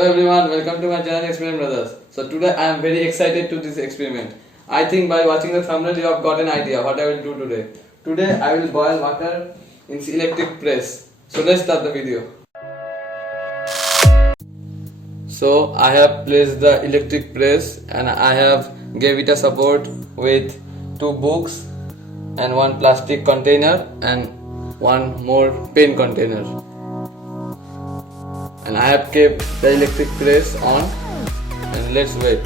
Hello everyone, welcome to my channel Experiment Brothers. So today I am very excited to this experiment. I think by watching the thumbnail you have got an idea what I will do today. Today I will boil water in electric press. So let's start the video. So I have placed the electric press and I have gave it a support with two books and one plastic container and one more pen container. And I have kept the electric press on and let's wait.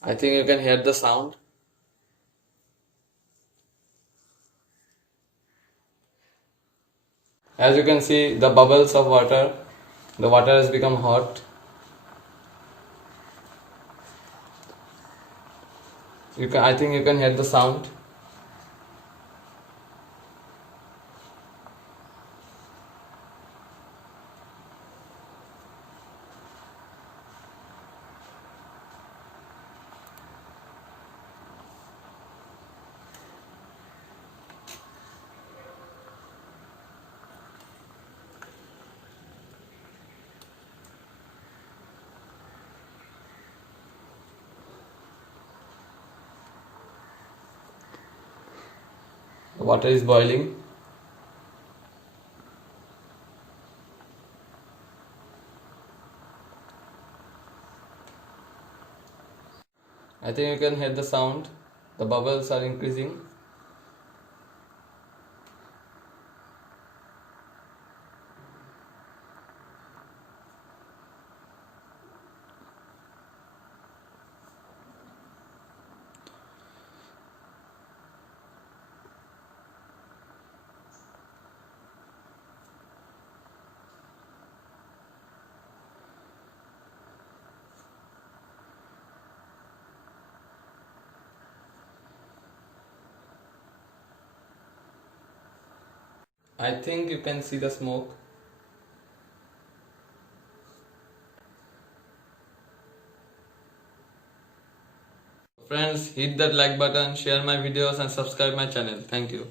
I think you can hear the sound. As you can see the bubbles of water, the water has become hot. I think you can hear the sound. The water is boiling. I think you can hear the sound. The bubbles are increasing. I think you can see the smoke. Friends, hit that like button, share my videos and subscribe my channel. Thank you.